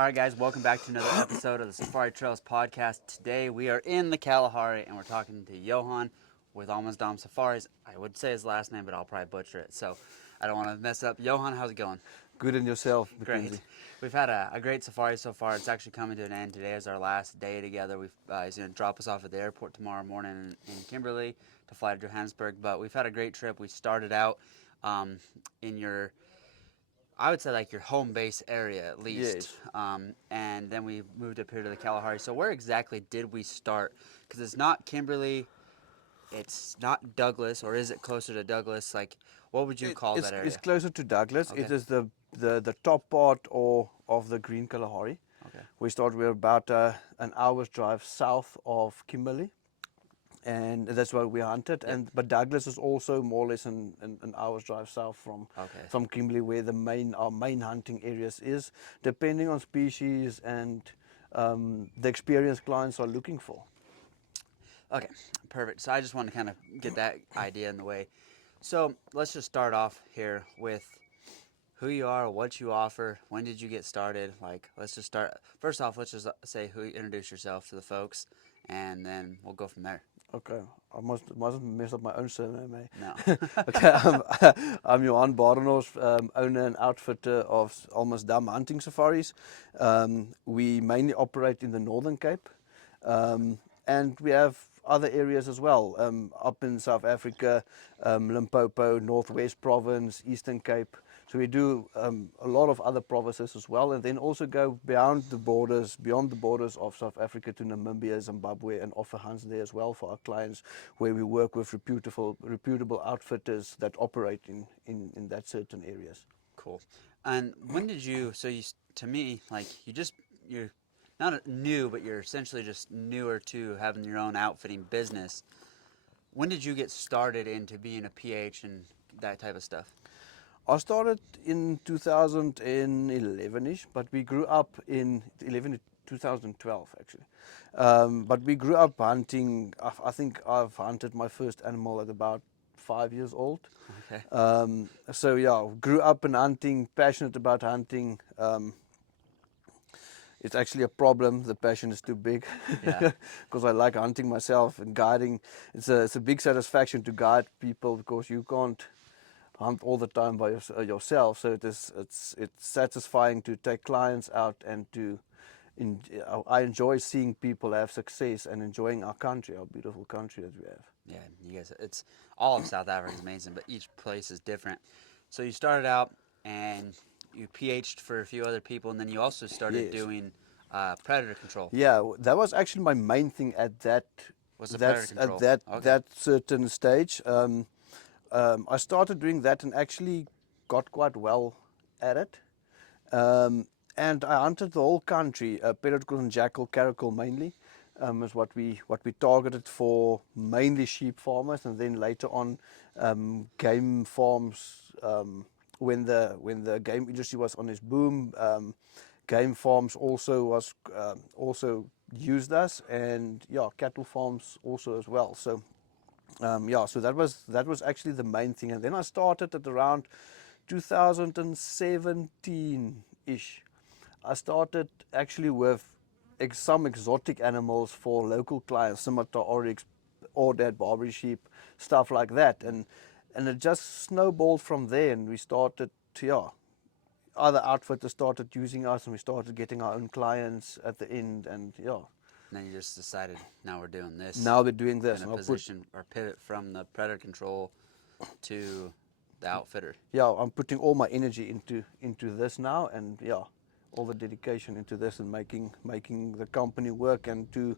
All right, guys, welcome back to another episode of the Safari Trails podcast. Today we are in the Kalahari and we're talking to Johann with Almansdam Safaris. I would say his last name, but I'll probably butcher it, so I don't want to mess up. Johann, how's it going? Good in yourself, Mackenzie. Great. We've had a great safari so far. It's actually coming to an end. Today is our last day together. He's going to drop us off at the airport tomorrow morning in Kimberley to fly to Johannesburg. But we've had a great trip. We started out in your, I would say, like your home base area at least. Yes. And then we moved up here to the Kalahari. So where exactly did we start? Because it's not Kimberley, it's not Douglas, or is it closer to Douglas? Like, what would you call that area? It's closer to Douglas. Okay. It is the top part of the Green Kalahari. Okay. We're about an hour's drive south of Kimberley, and that's where we hunted. Yep. But Douglas is also more or less an hour's drive south from Kimberley, where our main hunting areas is, depending on species and the experience clients are looking for. Okay, perfect. So I just want to kind of get that idea in the way. So let's just start off here with who you are, what you offer, when did you get started? Like, let's just start. First off, let's just say introduce yourself to the folks, and then we'll go from there. Okay, I mustn't mess up my own surname, eh? No. Okay, I'm Johann, Banderhost, owner and outfitter of Almansdam Hunting Safaris. We mainly operate in the Northern Cape, and we have other areas as well, up in South Africa, Limpopo, Northwest Province, Eastern Cape. So we do a lot of other provinces as well, and then also go beyond the borders of South Africa to Namibia, Zimbabwe, and offer hunts there as well for our clients, where we work with reputable outfitters that operate in that certain areas. Cool. And when did you? So you, to me, like you're not new, but you're essentially just newer to having your own outfitting business. When did you get started into being a PH and that type of stuff? I started in 2011-ish, but we grew up in 2012 actually. But we grew up hunting. I think I've hunted my first animal at about 5 years old. Okay. So yeah, grew up in hunting, passionate about hunting. It's actually a problem. The passion is too big, Yeah. because I like hunting myself and guiding. It's a big satisfaction to guide people, because you can't hunt all the time by yourself. So it's satisfying to take clients out and I enjoy seeing people have success and enjoying our country, our beautiful country that we have. Yeah, you guys, it's all of South Africa is amazing, but each place is different. So you started out and you PH'd for a few other people, and then you also started Yes. doing predator control. Yeah, that was actually my main thing at that. Was the predator control? That certain stage. I started doing that and actually got quite well at it. And I hunted the whole country, peregrine and jackal, caracal mainly, is what we targeted for, mainly sheep farmers, and then later on game farms. When the game industry was on its boom, game farms also used us, and yeah, cattle farms also as well. So so that was actually the main thing. And then I started at around 2017-ish. I started actually with some exotic animals for local clients, scimitar, oryx, Aoudad, Barbary sheep, stuff like that. And it just snowballed from there, and we started other outfitters started using us, and we started getting our own clients at the end, and And then you just decided, now we're doing this. now we're doing this. And a position or pivot from the predator control to the outfitter. Yeah, I'm putting all my energy into this now, and yeah, all the dedication into this, and making the company work, and to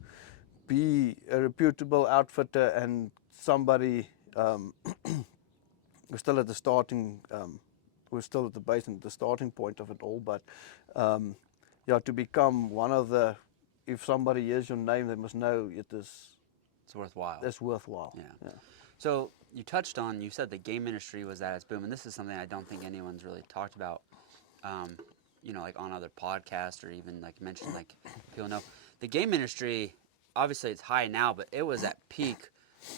be a reputable outfitter and somebody. We're still at the starting. We're still at the base and the starting point of it all, but to become one of the. If somebody hears your name, they must know it's worthwhile. It's worthwhile. Yeah. So you said the game industry was at its boom, and this is something I don't think anyone's really talked about, like on other podcasts, or even like mentioned, like people know. The game industry, obviously it's high now, but it was at peak.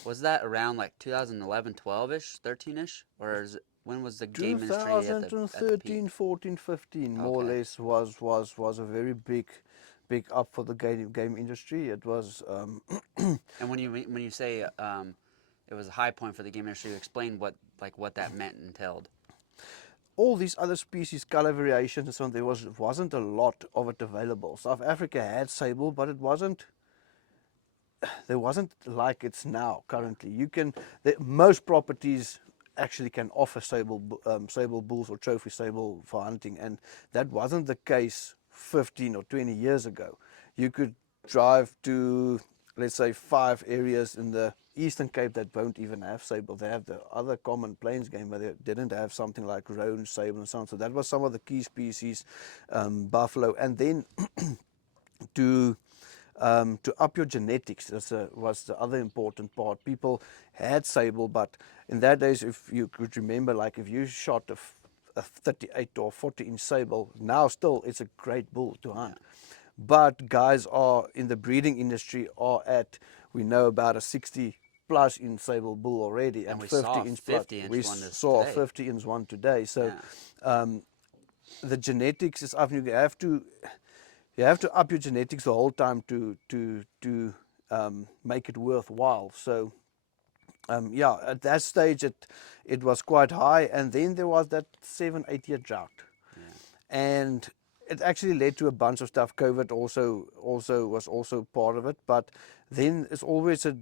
Was that around like 2011, 12-ish, 13-ish? Or is it? when was the game industry at the peak? 2013, 14, 15, more or Okay. less, was a very big up for the game industry. It was And when you say it was a high point for the game industry, explain what that meant entailed. all these other species, color variations and so on. Wasn't a lot of it available. South Africa had sable, but there wasn't like it's now currently. Most properties actually can offer sable bulls or trophy sable for hunting, and that wasn't the case 15 or 20 years ago. You could drive to, let's say, 5 areas in the Eastern Cape that won't even have sable. They have the other common plains game, but they didn't have something like roan, sable, and so on. So that was some of the key species, buffalo, and then to up your genetics was the other important part. People had sable, but in that days, if you could remember, like if you shot a 38 or 40-inch sable, now still it's a great bull to hunt. Yeah. But guys are in the breeding industry we know about a 60 plus inch sable bull already, And we 50 saw a inch plus. 50-inch We one saw a today. 50-inch one today. So Yeah. the genetics is up. You have to up your genetics the whole time to make it worthwhile. So yeah, at that stage it was quite high, and then there was that 7-8 year drought, Yeah. and it actually led to a bunch of stuff. COVID was also part of it, but then it's always a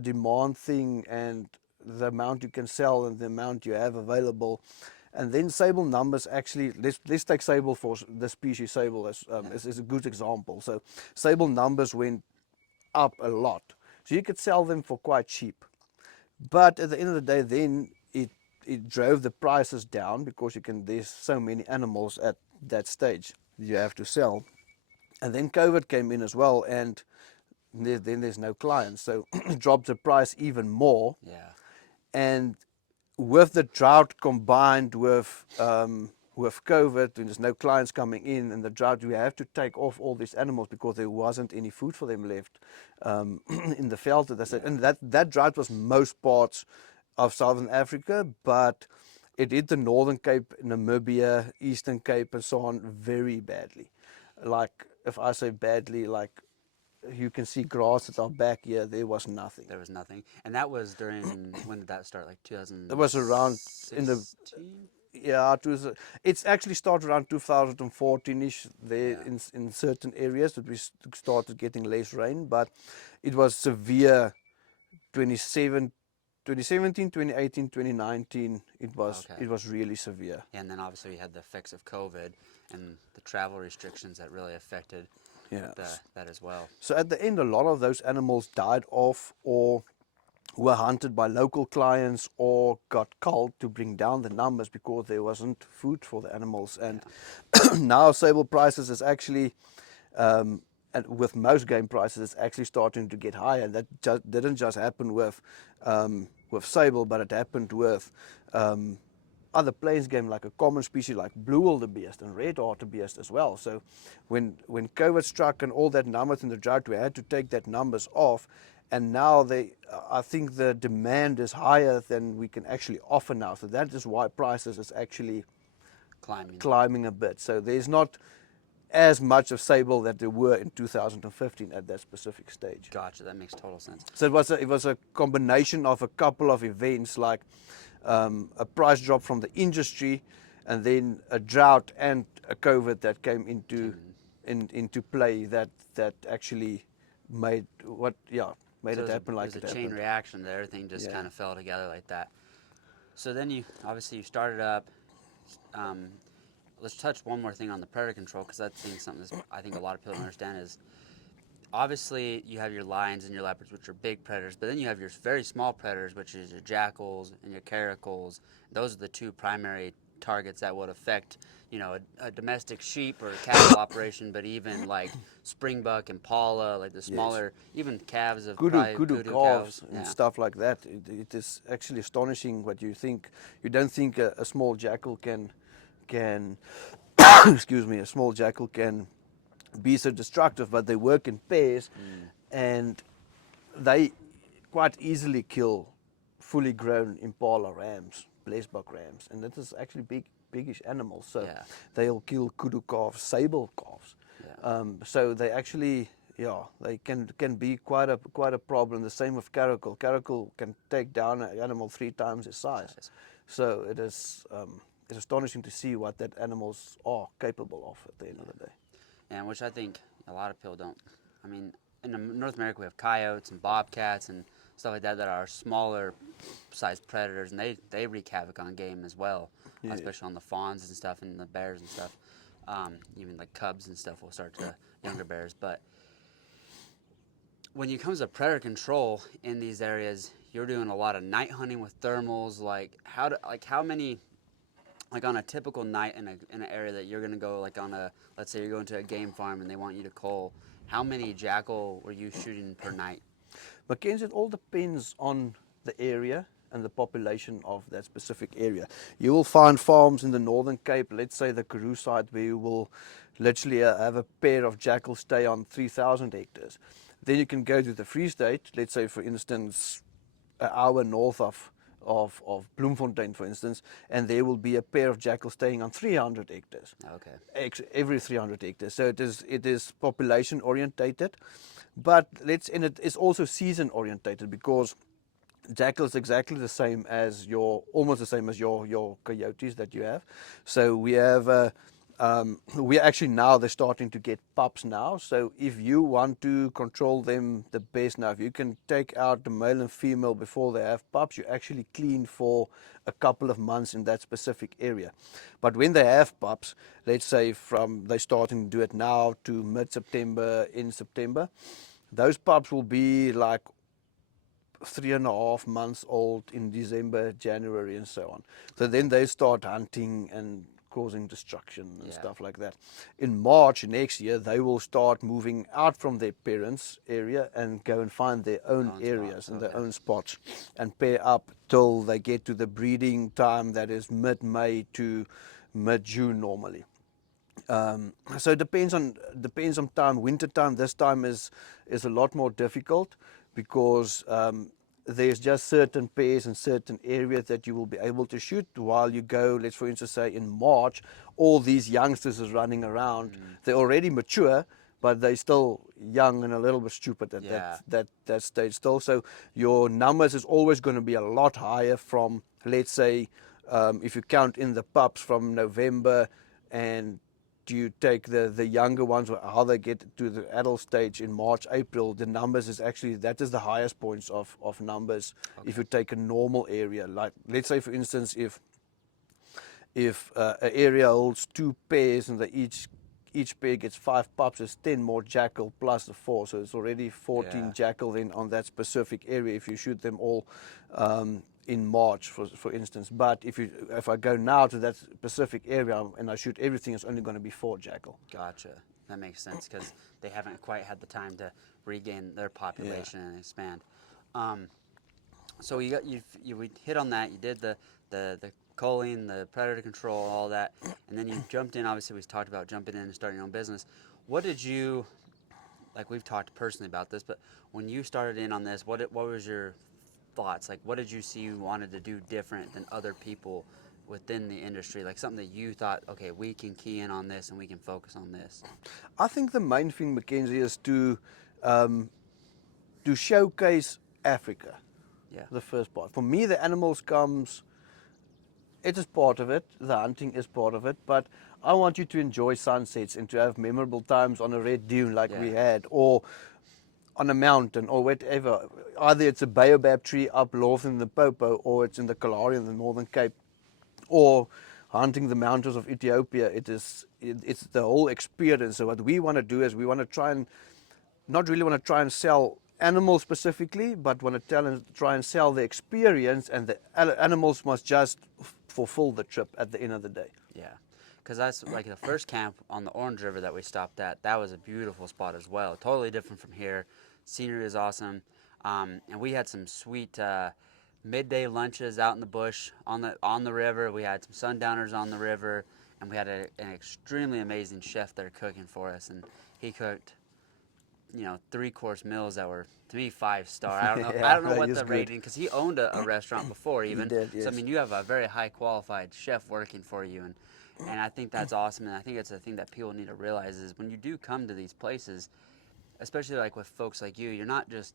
demand thing, and the amount you can sell and the amount you have available. And then sable numbers actually, let's take sable for the species sable as a good example. So sable numbers went up a lot. So you could sell them for quite cheap. But at the end of the day, then it drove the prices down because there's so many animals at that stage you have to sell. And then COVID came in as well, and then there's no clients. So it dropped the price even more. Yeah. And with the drought combined with COVID, and there's no clients coming in, and the drought, we have to take off all these animals because there wasn't any food for them left in the veld. And that drought was most parts of Southern Africa, but it hit the Northern Cape, Namibia, Eastern Cape, and so on very badly. Like, if I say badly, like you can see grass at our back here, there was nothing. There was nothing. And that was during, when did that start? Like It was around in the 2016? Yeah, it's actually started around 2014-ish there Yeah. in certain areas that we started getting less rain, but it was severe 2017, 2018, 2019. Okay. It was really severe. And then obviously we had the effects of COVID and the travel restrictions that really affected Yeah. that as well. So at the end, a lot of those animals died off or were hunted by local clients or got culled to bring down the numbers because there wasn't food for the animals. And now sable prices is actually, and with most game prices, it's actually starting to get higher. That didn't just happen with sable, but it happened with other plains game like a common species like blue wildebeest and red hartebeest as well. So when COVID struck and all that numbers in the drought, we had to take that numbers off. And now I think the demand is higher than we can actually offer now. So that is why prices is actually climbing a bit. So there's not as much of sable that there were in 2015 at that specific stage. Gotcha, that makes total sense. So it was a combination of a couple of events, like a price drop from the industry, and then a drought and a COVID that came into play that actually made it happen like it happened. It was a chain reaction that everything just kind of fell together like that. So then you started up. Let's touch one more thing on the predator control, because that's something that I think a lot of people don't understand is obviously you have your lions and your leopards, which are big predators, but then you have your very small predators, which is your jackals and your caracals. Those are the two primary targets that would affect, a domestic sheep or a cattle operation, but even like springbuck, impala, like the smaller, even calves of kudu calves and yeah. stuff like that. It is actually astonishing what you think. You don't think a small jackal can excuse me, a small jackal can be so destructive, but they work in pairs and they quite easily kill fully grown impala rams, blesbok rams, and that is actually biggish animals. So Yeah. they'll kill kudu calves, sable calves. Yeah. So they actually, yeah, they can be quite a problem. The same with caracal. Caracal can take down an animal 3 times its size. So it is it's astonishing to see what that animals are capable of at the end of the day. And which I think a lot of people don't. I mean, in North America we have coyotes and bobcats and stuff like that are smaller sized predators, and they wreak havoc on game as well, Yeah. especially on the fawns and stuff and the bears and stuff. Even like cubs and stuff will start to younger bears. But when it comes to predator control in these areas, you're doing a lot of night hunting with thermals. Like how many, like on a typical night in an area that you're gonna go, like on a, let's say you're going to a game farm and they want you to cull, how many jackal were you shooting per night? Mackenzie, it all depends on the area and the population of that specific area. You will find farms in the Northern Cape, let's say the Karoo side, where you will literally have a pair of jackals stay on 3,000 hectares. Then you can go to the Free State, let's say for instance, an hour north of Bloemfontein, for instance, and there will be a pair of jackals staying on 300 hectares. Okay. Every 300 hectares. So it is population orientated, but and it is also season orientated, because jackal is exactly the same as almost the same as your coyotes that you have. So we have we actually now they're starting to get pups now. So if you want to control them the best now, if you can take out the male and female before they have pups, you actually clean for a couple of months in that specific area. But when they have pups, let's say from they're starting to do it now to mid-September, in September, those pups will be like 3.5 months old in December, January, and so on. So then they start hunting and causing destruction and stuff like that. In March next year, they will start moving out from their parents' area and go and find their own areas and their own spots, and pair up till they get to the breeding time that is mid-May to mid-June normally. So it depends on time. Winter time, this time is a lot more difficult, because there's just certain pairs and certain areas that you will be able to shoot, while you go, let's for instance say in March, all these youngsters is running around. They're already mature, but they're still young and a little bit stupid at that stage still. So your numbers is always going to be a lot higher from, let's say, if you count in the pups from November, and you take the younger ones, how they get to the adult stage in March, April, the numbers is actually, that is the highest points of numbers. If you take a normal area, like let's say for instance, if an area holds 2 pairs and each pair gets 5 pups, it's 10 more jackal plus the 4, so it's already 14 jackal then on that specific area if you shoot them all in March, for instance. But if I go now to that specific area and I shoot everything, it's only going to be 4 jackal. Gotcha. That makes sense, because they haven't quite had the time to regain their population and expand. So we hit on that. You did the culling, the predator control, all that, and then you jumped in. Obviously, we talked about jumping in and starting your own business. What did you, like, we've talked personally about this, but when you started in on this, what was your thoughts? Like, what did you see you wanted to do different than other people within the industry? Like something that you thought, okay, we can key in on this and we can focus on this. I think the main thing, Mackenzie, is to showcase Africa. Yeah. The first part. For me, the animals comes. It is part of it. The hunting is part of it. But I want you to enjoy sunsets and to have memorable times on a red dune like we had, or on a mountain, or whatever. Either it's a baobab tree up north in the Popo, or it's in the Kalahari in the Northern Cape, or hunting the mountains of Ethiopia. It's the whole experience. So what we want to do is we want to try and not really want to try and sell animals specifically, but want to try and sell the experience, and the animals must just fulfill the trip at the end of the day. Yeah, because that's like the first camp on the Orange River that we stopped at. That was a beautiful spot as well. Totally different from here. Scenery is awesome, and we had some sweet midday lunches out in the bush on the river. We had some sundowners on the river, and we had an extremely amazing chef there cooking for us, and he cooked 3-course meals that were, to me, 5-star. I don't know. I Yeah, don't know no, what he's the good. rating, because he owned a restaurant before He even. did, So I yes. mean, you have a very high qualified chef working for you, and I think that's awesome. And I think it's a thing that people need to realize is when you do come to these places, especially like with folks like you're not just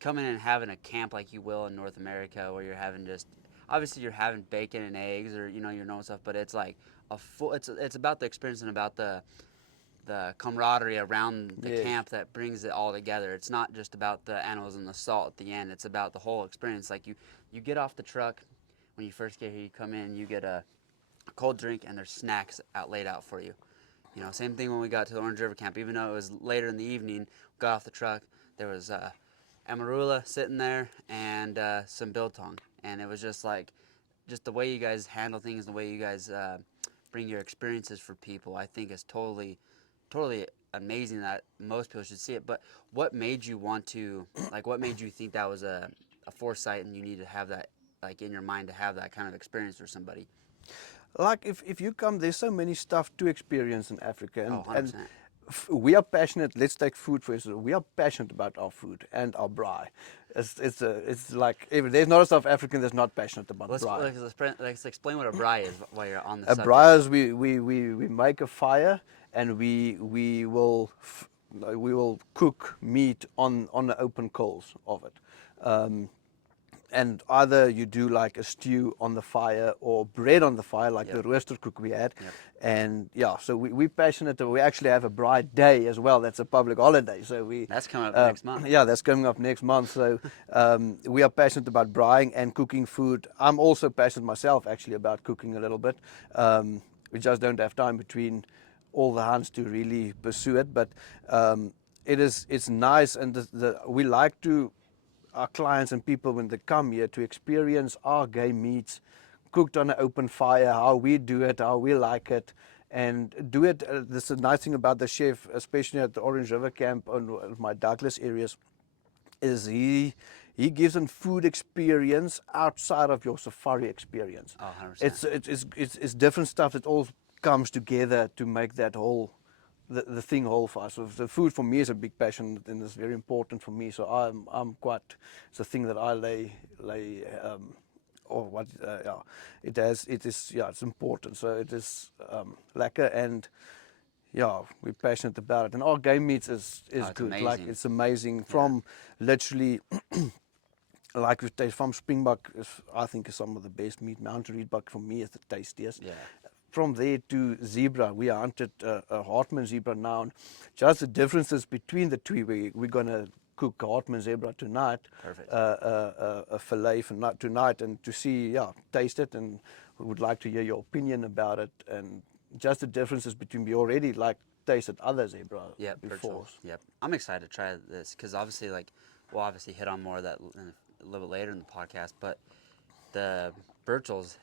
coming in and having a camp like you will in North America, where you're having just, obviously you're having bacon and eggs, or your normal stuff, but it's like a full. It's about the experience and about the camaraderie around the Yes. camp that brings it all together. It's not just about the animals and the salt at the end. It's about the whole experience. Like you get off the truck when you first get here. You come in, you get a cold drink, and there's snacks laid out for you. Same thing when we got to the Orange River camp. Even though it was later in the evening, got off the truck. There was amarula sitting there and some biltong, and it was just the way you guys handle things, the way you guys bring your experiences for people. I think is totally amazing that most people should see it. But what made you want to, what made you think that was a foresight and you need to have that, in your mind, to have that kind of experience for somebody? Like if you come, there's so many stuff to experience in Africa, Oh, and 100%. we are passionate. Let's take food for instance. We are passionate about our food and our braai. It's like if there's not a South African that's not passionate about braai. Let's explain what a braai is while you're on the A subject. braai is we make a fire and we will cook meat on the open coals of it. And either you do like a stew on the fire or bread on the fire, like Yep. the roaster cook we had. Yep. And yeah, so we're passionate. We actually have a bride day as well. That's a public holiday. So That's coming up next month. Yeah, that's coming up next month. So we are passionate about braaiing and cooking food. I'm also passionate myself actually about cooking a little bit. We just don't have time between all the hunts to really pursue it. But it's nice, and we like to our clients and people when they come here to experience our game meats cooked on an open fire, how we do it, how we like it, and do it. This is the nice thing about the chef, especially at the Orange River camp on my Douglas areas, is he gives them food experience outside of your safari experience. Oh, 100%. It's different stuff that all comes together to make that whole the thing whole for us. So the food for me is a big passion and it's very important for me. So I'm quite, it's a thing that I lay or what yeah, it's important. So it is lekker, and yeah, we're passionate about it. And our game meats is good. Amazing. Like it's amazing from literally. Like we taste from springbuck, I think is some of the best meat. Mountain reedbuck for me is the tastiest. Yeah. From there to zebra, we hunted a Hartmann zebra now. And just the differences between the two, we're going to cook Hartmann zebra tonight. Perfect. A fillet for tonight, and to see, taste it, and we would like to hear your opinion about it, and just the differences between, we already tasted other zebra before. Yep. I'm excited to try this because obviously, we'll obviously hit on more of that a little bit later in the podcast, but the Burchell's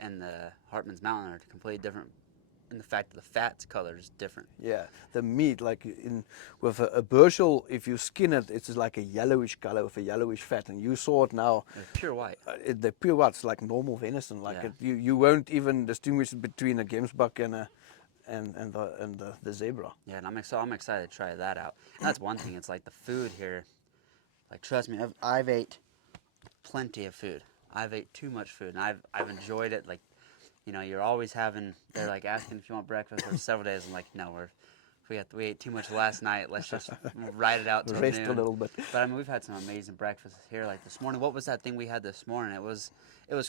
and the Hartmann's Mountain are completely different in the fact that the fat's color is different. Yeah, the meat, with a Burchell, if you skin it, it's like a yellowish color with a yellowish fat, and you saw it now. They're pure white. The pure white, it's like normal venison. You won't even distinguish between a gemsbuck and the zebra. Yeah, and I'm excited to try that out. And that's one thing. It's like the food here. Like, trust me, I've ate plenty of food. I've ate too much food, and I've enjoyed it. You're always they're like asking if you want breakfast for several days. I'm like, no, we ate too much last night. Let's just ride it out till Rest noon. a little bit. But I mean, we've had some amazing breakfasts here. Like this morning, what was that thing we had this morning? It was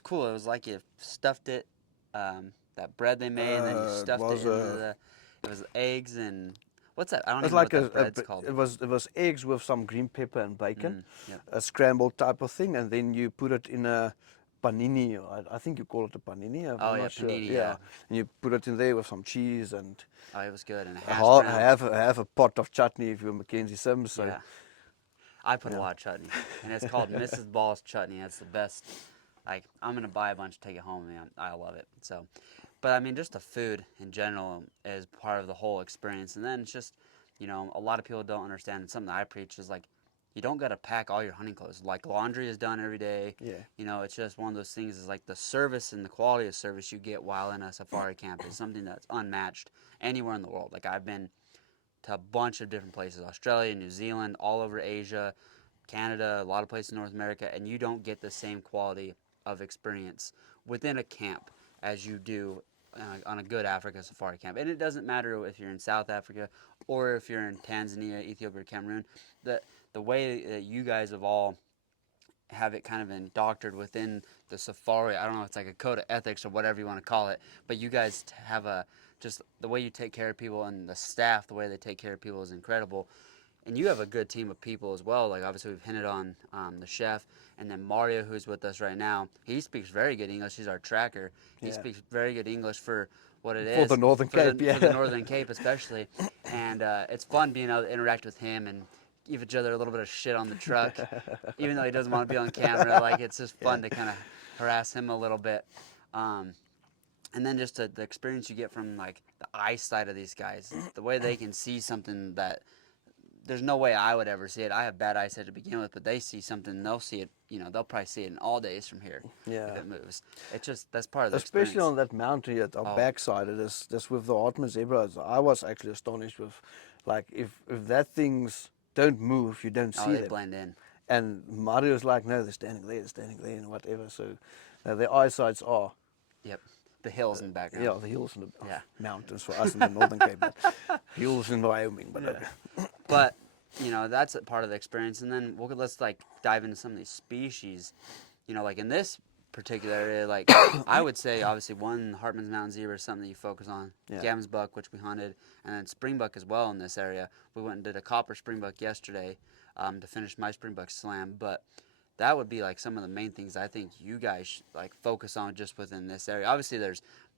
cool. It was like you stuffed it, that bread they made, and then you stuffed it into it was eggs and what's that? I don't even know what that bread's called. It was eggs with some green pepper and bacon, Yep. a scrambled type of thing, and then you put it in a panini. I think you call it a panini. I'm not sure. Panini, yeah. And you put it in there with some cheese and. Oh, it was good. And I have a pot of chutney if you're Mackenzie Sims. So. Yeah. I put a lot of chutney, and it's called Mrs. Ball's chutney. It's the best. I'm gonna buy a bunch to take it home, man. I love it. So, but I mean, just the food in general is part of the whole experience. And then it's just, a lot of people don't understand. And something that I preach is you don't gotta pack all your hunting clothes. Laundry is done every day. Yeah. It's just one of those things. Is the service and the quality of service you get while in a safari camp is something that's unmatched anywhere in the world. I've been to a bunch of different places: Australia, New Zealand, all over Asia, Canada, a lot of places in North America, and you don't get the same quality of experience within a camp as you do on a good Africa safari camp. And it doesn't matter if you're in South Africa or if you're in Tanzania, Ethiopia, or Cameroon. The way that you guys have all have it kind of indoctored within the safari. I don't know if it's like a code of ethics or whatever you want to call it, but you guys have a just the way you take care of people and the staff, the way they take care of people is incredible. And you have a good team of people as well. Like obviously we've hinted on the chef, and then Mario, who's with us right now. He speaks very good English. He's our tracker. He speaks very good English for what it is For the Northern Cape, for the Northern Cape especially. And it's fun being able to interact with him and give each other a little bit of shit on the truck, even though he doesn't want to be on camera. Like it's just fun to kind of harass him a little bit. And then just the experience you get from like the eyesight of these guys, the way they can see something that there's no way I would ever see it. I have bad eyesight to begin with, but they see something, they'll see it. They'll probably see it in all days from here if it moves. It's just that's part of the Especially experience. on that mountain at our backside, it is just with the Hartmann zebras. I was actually astonished with, like, if that things don't move, you don't see they them. blend in. And Mario's like, no, they're standing there, and whatever. So their eyesights are. Yep. The hills in the background. Yeah, the hills and the mountains for us in the Northern Cape. But hills in Wyoming, but okay. But that's a part of the experience. And then let's like dive into some of these species. Like in this particular area, like I would say obviously one Hartmann's Mountain zebra is something that you focus on. Gam's buck, which we hunted, and then springbuck as well in this area. We went and did a copper springbuck yesterday to finish my springbuck slam, but that would be like some of the main things I think you guys like focus on just within this area. Obviously,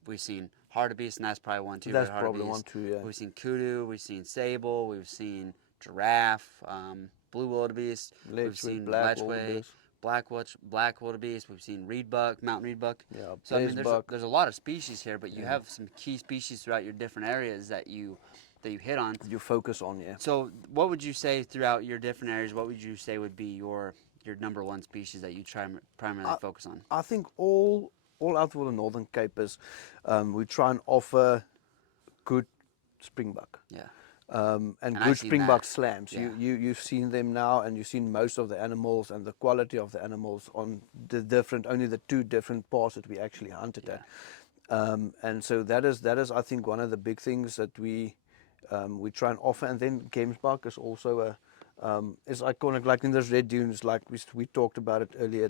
we've seen hartebeest, and that's probably one too. That's probably one too. Yeah. We've seen kudu, we've seen sable, we've seen giraffe, blue wildebeest, we've seen lechwe, black wildebeest. We've seen reedbuck, mountain reedbuck. Yeah, so I mean, there's a lot of species here, but you have some key species throughout your different areas that you hit on. You focus on, So what would you say throughout your different areas? What would you say would be your number one species that you primarily focus on? I think all out of the Northern Cape is we try and offer good springbuck. Yeah. And good springbuck slams. Yeah. You've seen them now, and you've seen most of the animals and the quality of the animals on only the two different parts that we actually hunted at. And so that is I think one of the big things that we try and offer. And then gamesbuck is also is iconic, like in those red dunes, like we talked about it earlier.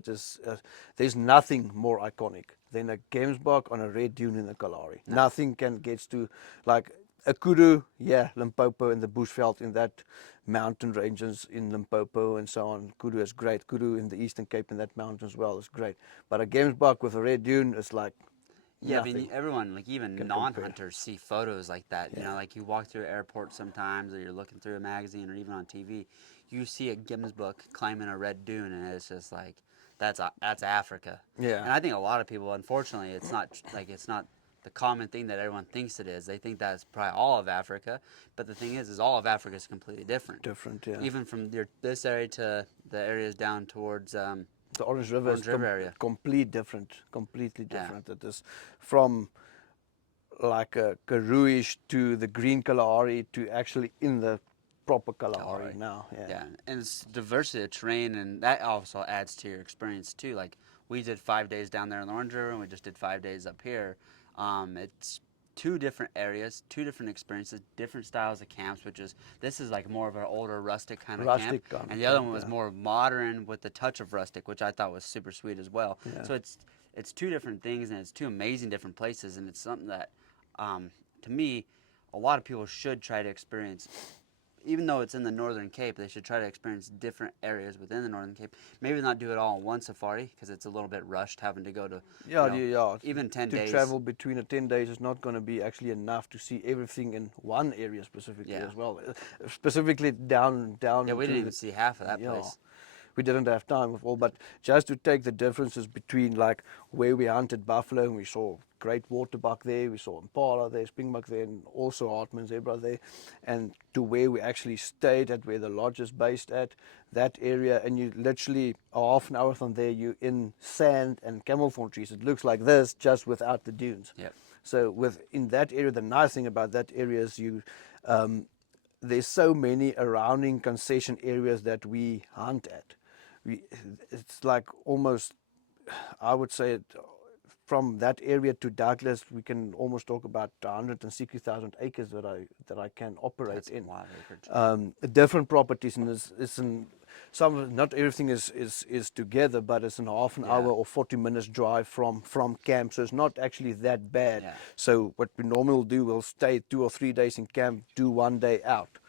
There's nothing more iconic than a gamesbuck on a red dune in the Kalahari. No. Nothing can get to, like a kudu, Limpopo in the Bushveld, in that mountain ranges in Limpopo and so on. Kudu is great. Kudu in the Eastern Cape in that mountain as well is great. But a gamesbuck with a red dune is like, yeah, nothing. I mean, everyone, like even non-hunters, see photos like that. Yeah. Like you walk through an airport sometimes, or you're looking through a magazine, or even on TV, you see a gamesbuck climbing a red dune, and it's just like that's Africa. Yeah. And I think a lot of people, unfortunately, it's not the common thing that everyone thinks it is. They think that's probably all of Africa, but the thing is all of Africa is completely different. Different, yeah. Even from this area to the areas down towards. The Orange River is completely different. Yeah. It is from like a Karooish to the green Kalahari to actually in the proper Kalahari now. Yeah, and it's diversity of terrain, and that also adds to your experience too. Like we did 5 days down there in the Orange River, and we just did 5 days up here. It's two different areas, two different experiences, different styles of camps, this is like more of an older rustic kind of camp. And the other one was more modern with the touch of rustic, which I thought was super sweet as well. Yeah. So it's two different things, and it's two amazing different places, and it's something that, to me, a lot of people should try to experience. Even though it's in the Northern Cape, they should try to experience different areas within the Northern Cape. Maybe not do it all in one safari, because it's a little bit rushed having to go to even 10 days. To travel between 10 days is not going to be actually enough to see everything in one area specifically as well. Specifically down. Yeah, we didn't even see half of that place. We didn't have time with all, but just to take the differences between like where we hunted buffalo, and we saw great waterbuck there, we saw impala there, springbuck there, and also Hartmann zebra there, and to where we actually stayed at, where the lodge is based at, that area, and you literally half an hour from there, you're in sand and camel thorn trees. It looks like this, just without the dunes. Yep. So in that area, the nice thing about that area is there's so many surrounding concession areas that we hunt at. It's like almost, I would say, from that area to Douglas, we can almost talk about 160,000 acres that I can operate That's in. a lot of acreage. Different properties, and it's in some. Not everything is together, but it's in half an Yeah. hour or 40 minutes drive from camp, so it's not actually that bad. Yeah. So what we normally will do, we'll stay 2 or 3 days in camp, do 1 day out.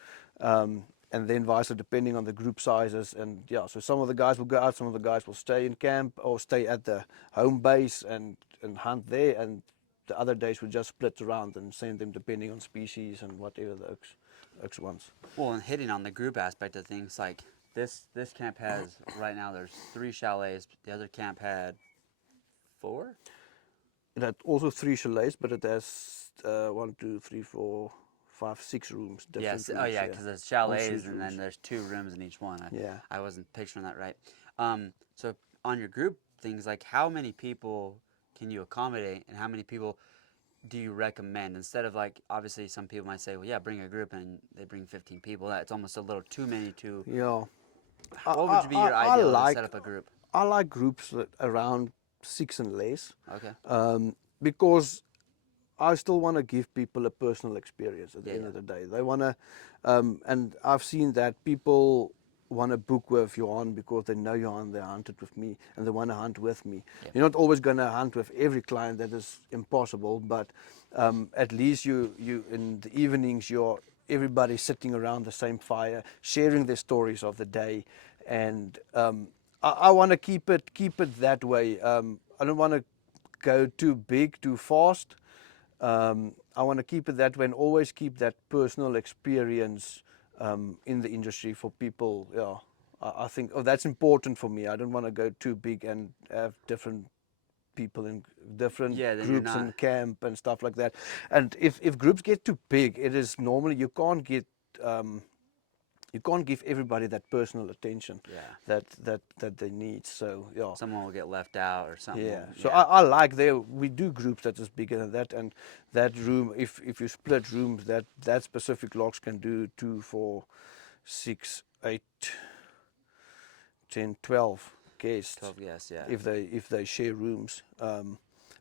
And then vice versa, depending on the group sizes. And yeah, so some of the guys will go out, some of the guys will stay in camp or stay at the home base and hunt there. And the other days we just split around and send them depending on species and whatever the oaks wants. Well, and hitting on the group aspect of things, like this camp has right now there's 3 chalets. The other camp had 4. It had also 3 chalets, but it has 1, 2, 3, 4, 5, 6 rooms. Yes. Rooms, Oh yeah, because there's chalets and rooms. then there's 2 rooms in each one. Yeah. I wasn't picturing that right. So on your group things, like how many people can you accommodate, and how many people do you recommend? Instead of like, obviously some people might say, well, yeah, bring a group, and they bring 15 people. That's almost a little too many to. Yeah. What would be your ideal to set up a group? I like groups around 6 and less. Okay. Because I still want to give people a personal experience at the end of the day. They want to, and I've seen that people want to book with Johann because they know Johann, they hunted with me, and they want to hunt with me. Yep. You're not always going to hunt with every client, that is impossible, but at least you in the evenings, everybody sitting around the same fire, sharing their stories of the day, and I want to keep it that way. I don't want to go too big, too fast. I want to keep it that way and always keep that personal experience in the industry for people. Yeah, I think that's important for me. I don't want to go too big and have different people in different groups and camp and stuff like that. And if groups get too big, it is normally you can't give everybody that personal attention that they need. So yeah, someone will get left out or something. Yeah. So I like we do groups that is bigger than that, and that room, if you split rooms, that specific logs can do 2, 4, 6, 8, 10, 12 guests. 12 guests, yeah. If they share rooms,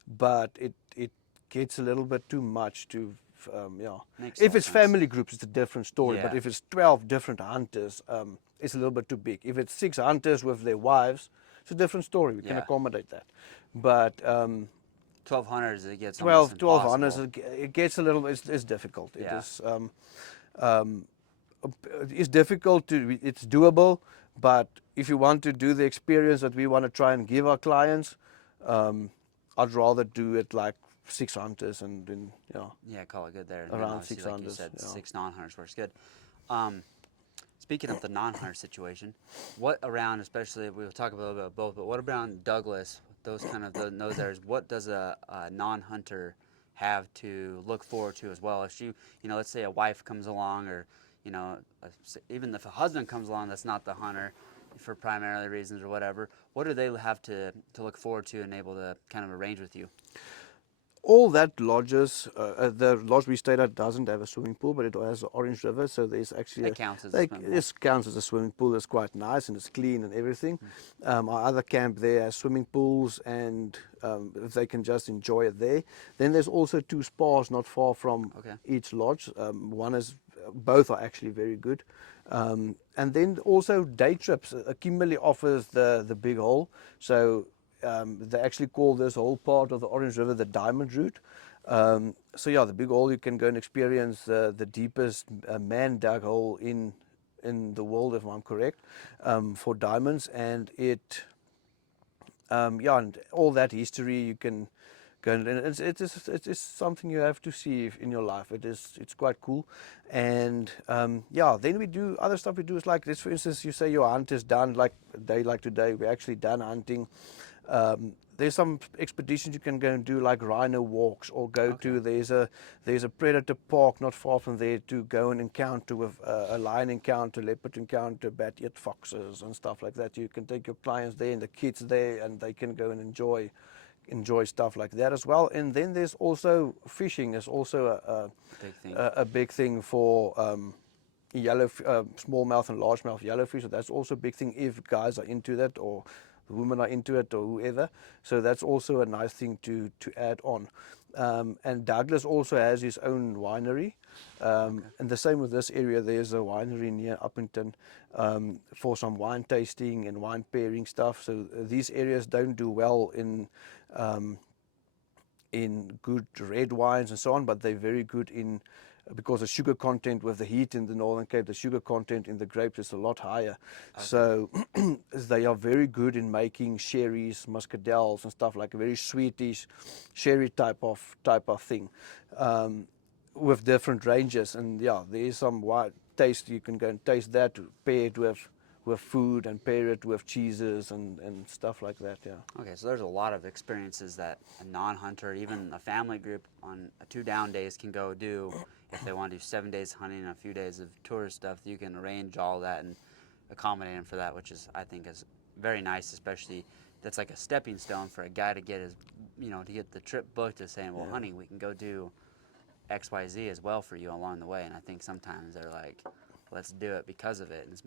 but it gets a little bit too much to. If it's family groups, it's a different story. But if it's 12 different hunters, it's a little bit too big. If it's 6 hunters with their wives, it's a different story. We can accommodate that. But 12 hunters, it gets 12 hunters, it gets a little. It's difficult. It is. It's difficult it's doable. But if you want to do the experience that we want to try and give our clients, I'd rather do it like 6 hunters and then call it good there. Around 6 like hunters. You said, 6 non-hunters works good. Speaking of the non-hunter situation, what around, especially we'll talk a little bit about both, but what around Douglas, those kind of those areas, what does a non-hunter have to look forward to as well? If let's say a wife comes along, or even if a husband comes along that's not the hunter for primarily reasons or whatever, what do they have to look forward to and able to kind of arrange with you? All that lodges, the lodge we stayed at doesn't have a swimming pool, but it has an Orange River, so there's actually counts as a swimming pool. This counts as a swimming pool. It's quite nice and it's clean and everything. Our other camp there has swimming pools, and they can just enjoy it there. Then there's also 2 spas not far from each lodge. Both are actually very good. And then also day trips. Kimberley offers the big hole, so. They actually call this whole part of the Orange River the Diamond Route. The big hole, you can go and experience the deepest man-dug hole in the world, if I'm correct, for diamonds. And and all that history you can go and it's something you have to see in your life. It's quite cool. And then we do other stuff. We do is like this, for instance, you say your hunt is done, like a day like today, we're actually done hunting. There's some expeditions you can go and do, like rhino walks, or go to. There's a predator park not far from there to go and encounter with a lion encounter, leopard encounter, bat-eared foxes and stuff like that. You can take your clients there and the kids there, and they can go and enjoy stuff like that as well. And then there's also fishing is also a big thing for smallmouth and largemouth yellowfish. So that's also a big thing if guys are into that, or the women are into it, or whoever. So that's also a nice thing to add on. And Douglas also has his own winery. Okay. And the same with this area. There's a winery near Uppington for some wine tasting and wine pairing stuff. So these areas don't do well um, in good red wines and so on, but they're very good in, because the sugar content with the heat in the Northern Cape, the sugar content in the grapes is a lot higher. Okay. So they are very good in making sherries, muscadels and stuff, like a very sweetish sherry type of thing, with different ranges. And yeah, there is some wine taste, you can go and taste that, pair it with food and pair it with cheeses and stuff like that. Yeah. Okay, so there's a lot of experiences that a non-hunter, even a family group on 2 down days can go do if they want to do 7 days hunting and a few days of tourist stuff. You can arrange all that and accommodate them for that, which is, I think, is very nice. Especially that's like a stepping stone for a guy to get his, to get the trip booked, to saying, well, Yeah. hunting, we can go do XYZ as well for you along the way. And I think sometimes they're like, let's do it because of it. And it's,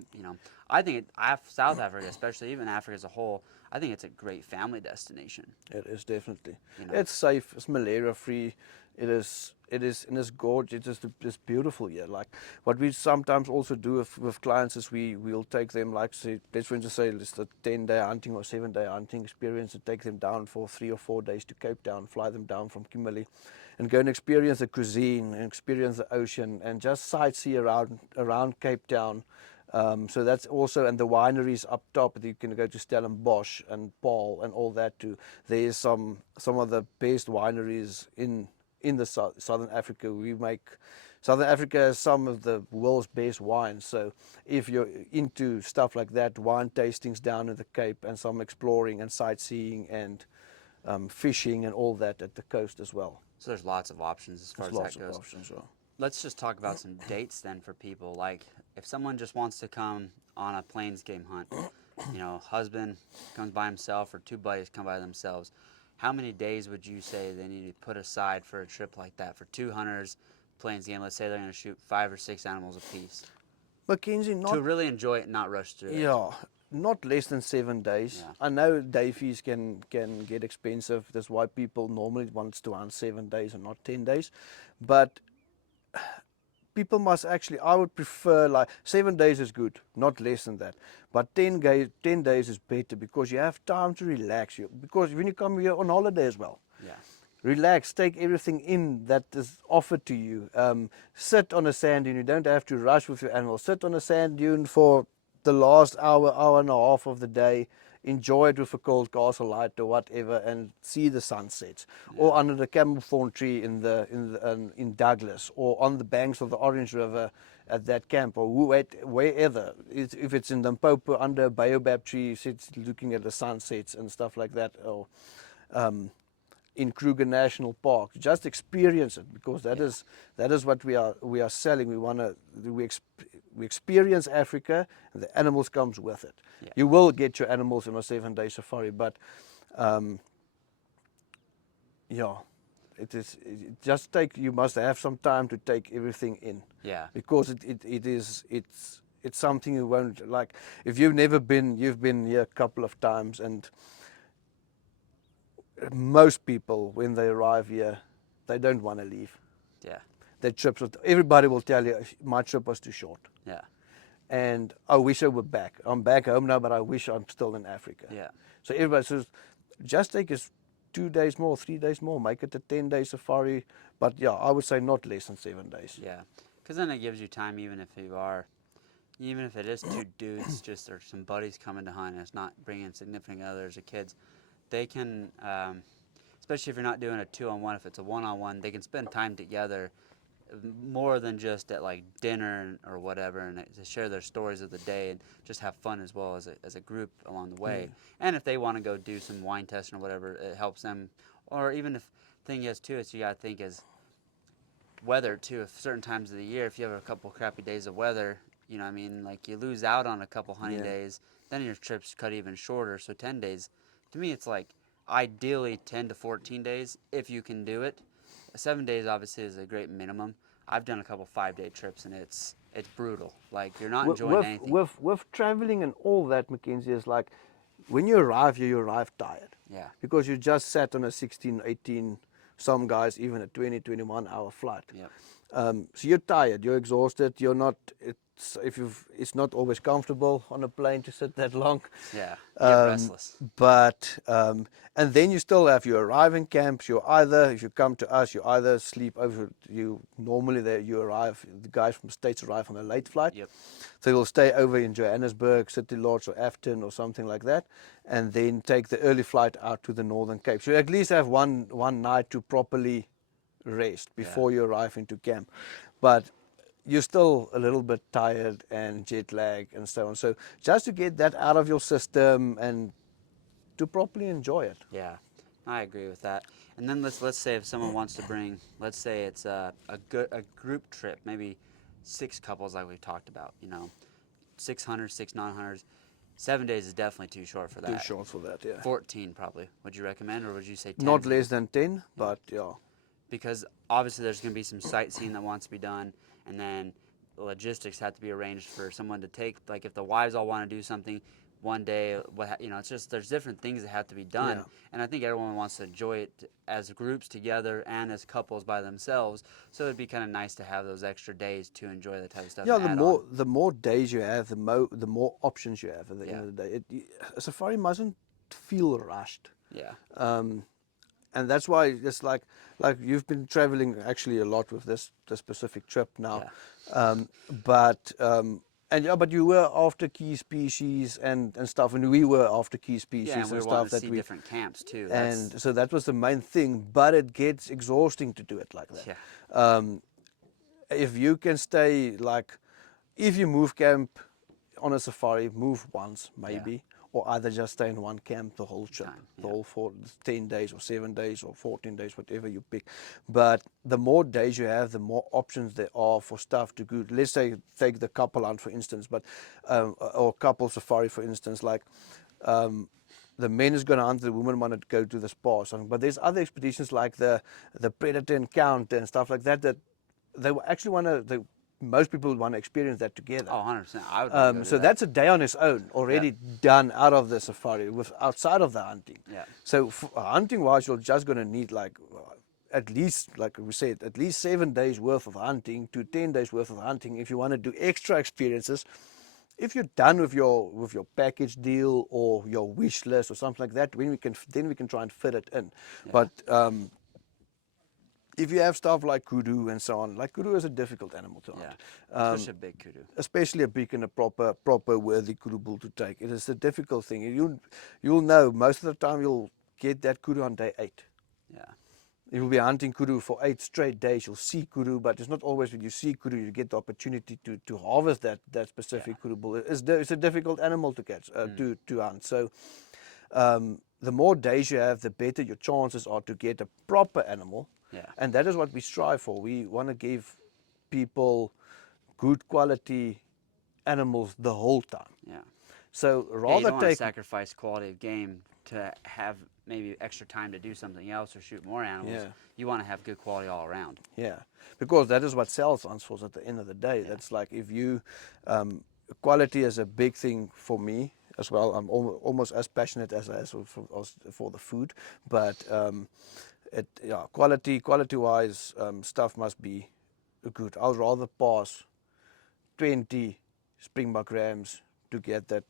I think South Africa, especially, even Africa as a whole, I think it's a great family destination. It is definitely. You know, It's safe. It's malaria free. It is, and it's gorgeous. It's beautiful here. Like what we sometimes also do with clients is we'll take them, like, say, let's for instance say it's a 10-day hunting or 7-day hunting experience, and take them down for 3 or 4 days to Cape Town, fly them down from Kimberley, and go and experience the cuisine and experience the ocean and just sightsee around Cape Town. So that's also, and the wineries up top. You can go to Stellenbosch and Paul and all that too. There's some of the best wineries in the Southern Africa. Southern Africa has some of the world's best wines. So if you're into stuff like that, wine tastings down in the Cape, and some exploring and sightseeing and fishing and all that at the coast as well. so there's lots of options as far There's as lots that of goes. options. Well. Let's just talk about some dates then for people. Like, if someone just wants to come on a plains game hunt, husband comes by himself or 2 buddies come by themselves, how many days would you say they need to put aside for a trip like that for 2 hunters, plains game? Let's say they're going to shoot 5 or 6 animals apiece. Mackenzie, To really enjoy it and not rush through it. yeah, not less than 7 days. Yeah. I know day fees can get expensive. That's why people normally wants to hunt 7 days and not 10 days. But people must actually, I would prefer, like, 7 days is good, not less than that. But 10 days is better, because you have time to relax. Because when you come here on holiday as well, Yeah. relax, take everything in that is offered to you. Sit on a sand dune. You don't have to rush with your animals. Sit on a sand dune for the last hour and a half of the day. Enjoy it with a cold castle light or whatever, and see the sunsets. Yeah. Or under the camel thorn tree in Douglas, or on the banks of the Orange River at that camp, or wherever. If it's in Limpopo under a baobab tree, sits looking at the sunsets and stuff like that. Or in Kruger National Park, just experience it, because that is what we are selling. We experience Africa, and the animals comes with it. Yeah. You will get your animals in a 7-day safari, but you must have some time to take everything in. Yeah. Because it's something you won't like. If you've never been, you've been here a couple of times, and most people, when they arrive here, they don't want to leave. Yeah. Their trips, everybody will tell you, my trip was too short. Yeah. And I wish I were back. I'm back home now, but I wish I'm still in Africa. Yeah. So everybody says, just take us 2 days more, 3 days more, make it a 10-day safari. But yeah, I would say not less than 7 days. Yeah. Because then it gives you time, even if it is 2 dudes, just or some buddies coming to hunt, and it's not bringing significant others or kids, they can, especially if you're not doing a 2-on-1, if it's a 1-on-1, they can spend time together more than just at like dinner or whatever, and to share their stories of the day and just have fun as well as a group along the way. And if they want to go do some wine testing or whatever, it helps them. Or even if thing is too, is you got to think is weather too. If certain times of the year, if you have a couple crappy days of weather, like you lose out on a couple hunting days, then your trips cut even shorter. So 10 days, to me, it's like ideally 10 to 14 days if you can do it. 7 days obviously is a great minimum. I've done a couple 5-day trips, and it's brutal. Like you're not With, enjoying with, anything. with, with traveling and all that, Mackenzie, is like when you arrive tired. Yeah. Because you just sat on a 16, 18, some guys even a 20, 21-hour flight. Yep. So you're tired, you're exhausted, you're not, it's not always comfortable on a plane to sit that long. Yeah. You get restless. And then you still have your arriving camps. If you come to us, you either sleep over. Normally you arrive. The guys from the States arrive on a late flight. Yep. So you'll stay over in Johannesburg, City Lodge, or Afton, or something like that, and then take the early flight out to the Northern Cape. So you at least have one night to properly rest before you arrive into camp. But you're still a little bit tired and jet lag and so on. So just to get that out of your system and to properly enjoy it. Yeah, I agree with that. And then let's say if someone wants to bring, let's say it's a group trip, maybe 6 couples like we've talked about. 600, 900. 7 days is definitely too short for that. Too short for that, yeah. 14 probably. Would you recommend, or would you say 10? Not less than 10, but yeah. Because obviously there's going to be some sightseeing that wants to be done, and then the logistics have to be arranged for someone to take. Like if the wives all want to do something one day, it's just there's different things that have to be done. Yeah. And I think everyone wants to enjoy it as groups together and as couples by themselves. So it'd be kind of nice to have those extra days to enjoy that type of stuff. Yeah, and the more days you have, the more options you have at the end of the day. A safari mustn't feel rushed. Yeah. And that's why it's like you've been traveling actually a lot with this specific trip now. Yeah. But you were after key species and stuff, and we were after key species Yeah, and we and were wanting stuff to see different camps too. And so that was the main thing. But it gets exhausting to do it like that. Yeah. If you can stay if you move camp on a safari, move once maybe. Or either just stay in one camp the whole trip, the whole 10 days or 7 days or 14 days, whatever you pick. But the more days you have, the more options there are for stuff to do. Let's say take the couple hunt, for instance, or couple safari, for instance. The men is going to hunt, the women want to go to the spa or something. But there's other expeditions like the predator encounter and stuff like that they actually want to. Most people would want to experience that together. Oh, 100%. I would want to go So do that's a day on its own, already done out of the safari, outside of the hunting. Yeah. So hunting-wise, you're just going to need at least, like we said, at least 7 days worth of hunting to 10 days worth of hunting if you want to do extra experiences. If you're done with your package deal or your wish list or something like that, then we can try and fit it in. Yeah. But if you have stuff like kudu and so on, like kudu is a difficult animal to hunt. Yeah, especially a big kudu. Especially a big and a proper worthy kudu bull to take. It is a difficult thing. You'll know most of the time you'll get that kudu on day 8. Yeah. You'll be hunting kudu for 8 straight days. You'll see kudu, but it's not always when you see kudu you get the opportunity to harvest that specific kudu bull. It's a difficult animal to catch, to hunt. So the more days you have, the better your chances are to get a proper animal. Yeah. And that is what we strive for. We want to give people good quality animals the whole time. Yeah. So You rather don't want to take sacrifice quality of game to have maybe extra time to do something else or shoot more animals. Yeah. You want to have good quality all around. because that is what sells hunters at the end of the day. That's like if you quality is a big thing for me as well. I'm almost as passionate as for the food, but quality wise, stuff must be good. I'll rather pass 20 springbuck rams to get that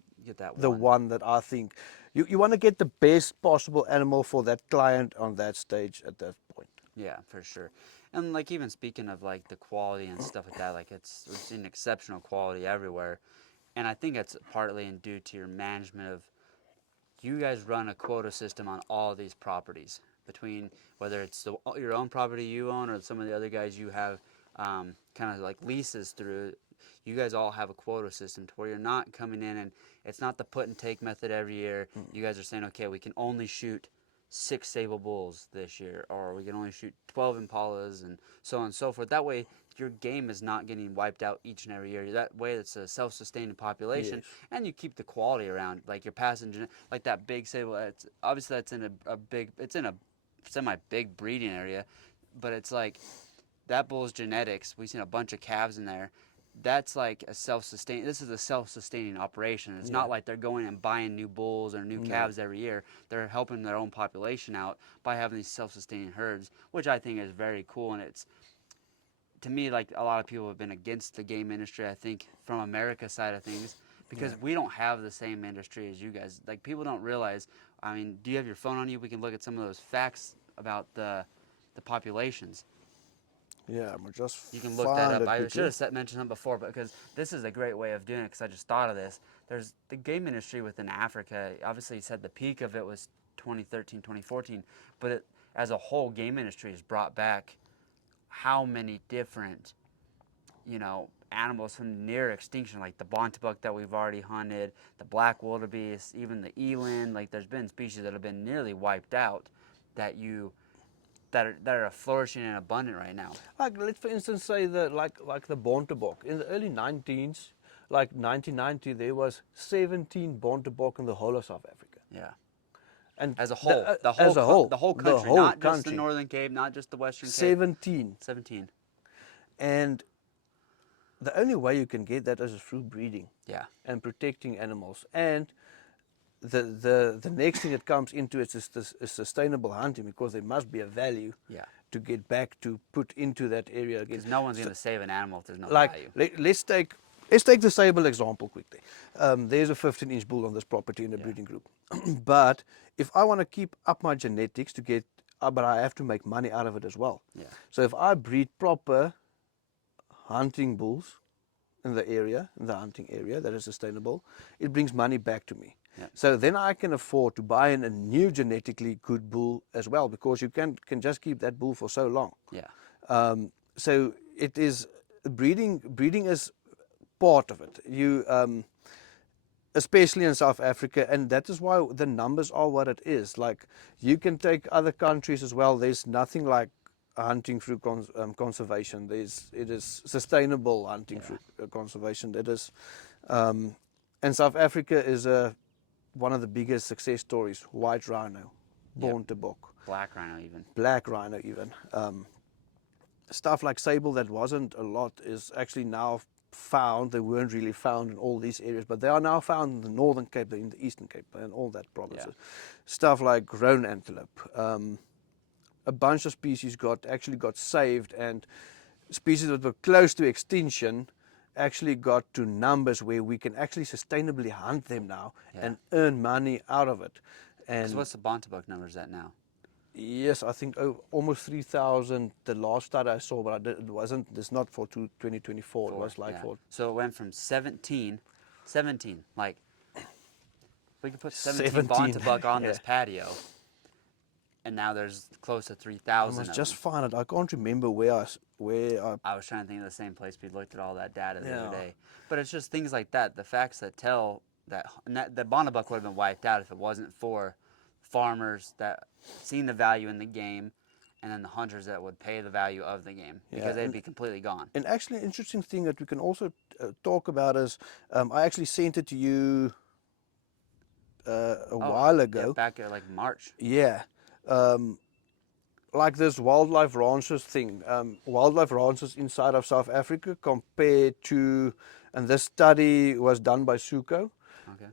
one that I think you want to get the best possible animal for that client on that stage at that point. Yeah, for sure. And like even speaking of like the quality and stuff like that, like it's an exceptional quality everywhere. And I think it's partly due to your management of, you guys run a quota system on all these properties, between whether it's your own property you own or some of the other guys you have kind of like leases through. You guys all have a quota system to where you're not coming in and it's not the put and take method every year. You guys are saying, okay, we can only shoot 6 sable bulls this year, or we can only shoot 12 impalas, and so on and so forth. That way your game is not getting wiped out each and every year. That way it's a self-sustaining population, and you keep the quality around. Like your passenger, like that big sable, that's in a semi-big breeding area, but it's like that bull's genetics, we've seen a bunch of calves in there. That's like a self-sustaining. This is a self-sustaining operation. It's not like they're going and buying new bulls or new calves every year. They're helping their own population out by having these self-sustaining herds, which I think is very cool. And it's, to me, like, a lot of people have been against the game industry, I think, from America's side of things, because we don't have the same industry as you guys. Like, people don't realize. I mean, do you have your phone on you? We can look at some of those facts about the populations. Yeah, I'm just You can look that up. I should have mentioned something before, but because this is a great way of doing it, because I just thought of this. There's the game industry within Africa. Obviously, you said the peak of it was 2013, 2014, but as a whole, game industry has brought back how many different, animals from near extinction, like the bontabuck that we've already hunted, the black wildebeest, even the eland. Like, there's been species that have been nearly wiped out that are flourishing and abundant right now. Like, let's for instance say like the bontabuck. In the early 19s, like 1990, there was 17 bontabuck in the whole of South Africa. Yeah. And as a whole, the whole country, not just the Northern Cape, not just the Western Cape. 17. And the only way you can get that is through breeding. Yeah. And protecting animals. And the next thing that comes into it is sustainable hunting, because there must be a value to get back to put into that area again. Because no one's going to save an animal if there's no value. Let's take the sable example quickly. There's a 15-inch bull on this property in the breeding group. But if I want to keep up my genetics to get, but I have to make money out of it as well. Yeah. So if I breed proper hunting bulls in the hunting area that is sustainable, it brings money back to me. Yeah. So then I can afford to buy in a new genetically good bull as well, because you can just keep that bull for so long. Yeah. So it is breeding is part of it. You especially in South Africa, and that is why the numbers are what it is. Like, you can take other countries as well. There's nothing like hunting through conservation. It is sustainable hunting through conservation. It is, and South Africa is one of the biggest success stories. White rhino, bontabuck, black rhino even. Stuff like sable that wasn't a lot is actually now found. They weren't really found in all these areas, but they are now found in the Northern Cape, in the Eastern Cape, and all that provinces. Stuff like roan antelope. A bunch of species actually got saved, and species that were close to extinction actually got to numbers where we can actually sustainably hunt them now and earn money out of it. And what's the bontabuck numbers at now? Yes, I think almost 3,000 the last start I saw, but it's not for 2024. It was like for... So it went from 17, like, we could put 17 bontabuck on this patio, and now there's close to 3,000. I must just find it. I can't remember where I was trying to think of the same place we looked at all that data the other day. But it's just things like that, the facts that tell that the bontabuck would have been wiped out if it wasn't for farmers that seen the value in the game, and then the hunters that would pay the value of the game, because they'd be completely gone. And actually, an interesting thing that we can also talk about is, I actually sent it to you a while ago. Yeah, back at like March. Yeah. Like this wildlife ranches thing. Wildlife ranches inside of South Africa compared to, and this study was done by Suko.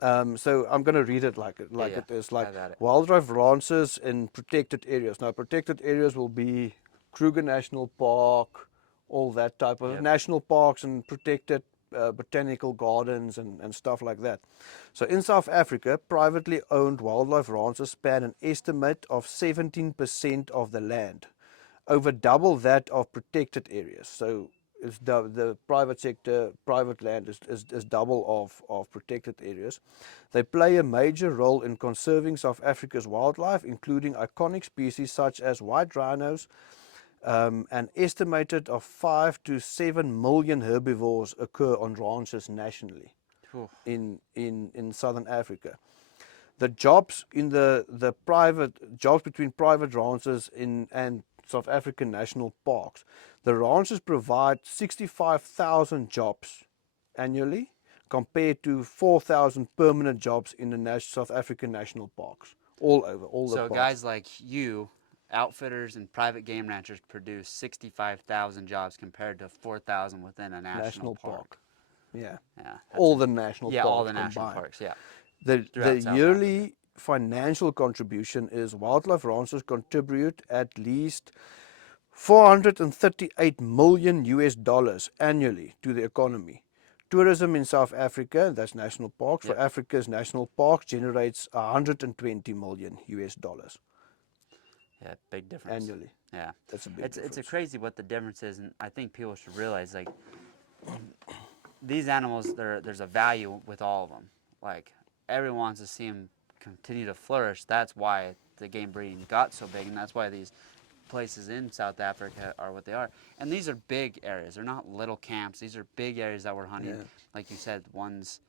Okay. So I'm going to read it like it is. Like, wildlife ranches in protected areas. Now, protected areas will be Kruger National Park, all that type of national parks, and protected botanical gardens and stuff like that. So in South Africa, privately owned wildlife ranches span an estimate of 17% of the land, over double that of protected areas. So it's the private sector, private land is double of protected areas. They play a major role in conserving South Africa's wildlife, including iconic species such as white rhinos. An estimated of 5 to 7 million herbivores occur on ranches nationally in Southern Africa. The jobs in the private jobs between private ranches and South African national parks. The ranches provide 65,000 jobs annually, compared to 4,000 permanent jobs in the South African national parks all over all the parks. So guys like you outfitters and private game ranchers produce 65,000 jobs compared to 4,000 within a national National park. park. Yeah. Yeah, that's All the national yeah, all parks the national combined. parks. Yeah, The throughout South Africa. yearly financial contribution is wildlife ranchers contribute at least 438 million US dollars annually to the economy. Tourism in South Africa, that's national parks, for Yep. Africa's national parks generates 120 million US dollars Yeah, big difference. annually. Yeah, That's a big it's a difference. crazy what the difference is, and I think people should realize like these animals. There's a value with all of them. Like everyone wants to see them continue to flourish. That's why the game breeding got so big, and that's why these places in South Africa are what they are. And these are big areas. They're not little camps. These are big areas that we're hunting. Yeah. Like you said, one's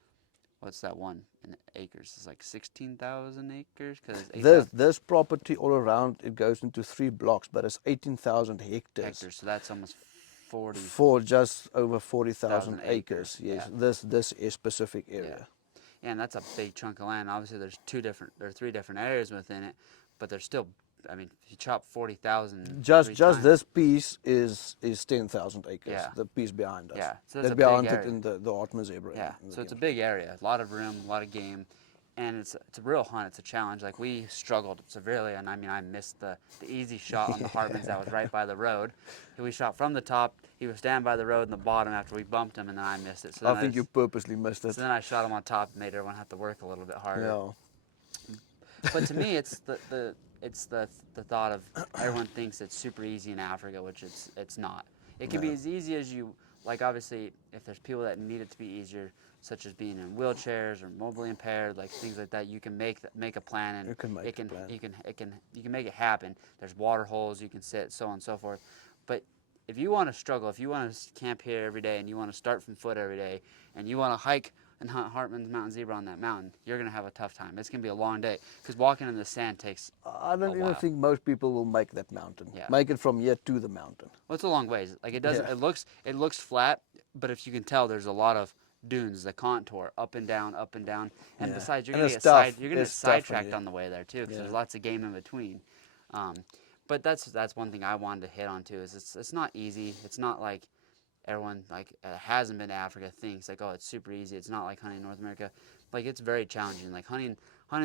what's that one in acres? It's like 16,000 acres because it's 8,000 This property all around, it goes into 3 blocks, but it's 18,000 hectares hectares. So that's almost 40,000 for just over 40,000 acres. acres. Yes, Yeah, this is specific yeah, area. and that's a big chunk of land. Obviously, there are three different areas within it, but there's still. I mean, if you chop 40,000 Just three just times, this piece is 10,000 acres. yeah, The piece behind us. yeah. So that's That a big behind it area. in the Hartman zebra. Yeah, In the so it's a game. big area, a lot of room, a lot of game, and it's a real hunt. It's a challenge. Like we struggled severely, and I mean I missed the easy shot on the Hartmans that was right by the road. We shot from the top. He was standing by the road in the bottom after we bumped him, and then I missed it. I think you purposely missed it. So then I shot him on top, and made everyone have to work a little bit harder. Yeah. But to me, it's the thought of everyone thinks it's super easy in Africa, which it's not. It can be No. as easy as you like. Obviously, if there's people that need it to be easier, such as being in wheelchairs or mobilely impaired, like things like that, you can make a plan and You can make it can a plan. you can make it happen. There's water holes you can sit, so on and so forth. But if you want to struggle, if you want to camp here every day and you want to start from foot every day and you want to hike and hunt Hartman's mountain zebra on that mountain, you're gonna have a tough time. It's gonna be a long day because walking in the sand takes I don't a even while. think most people will make that mountain. Yeah. Make it from here to the mountain. Well, it's a long ways. Like it doesn't. Yeah. It looks flat, but if you can tell, there's a lot of dunes, the contour, up and down, up and down. And Yeah. besides, you're And gonna it's get tough. you're gonna get It's tough on sidetracked you. on the way there too, because Yeah. there's lots of game in between. But that's one thing I wanted to hit on too. Is it's not easy. It's not like everyone like hasn't been to Africa thinks like, oh, it's super easy. It's not like hunting in North America. Like it's very challenging. Like hunting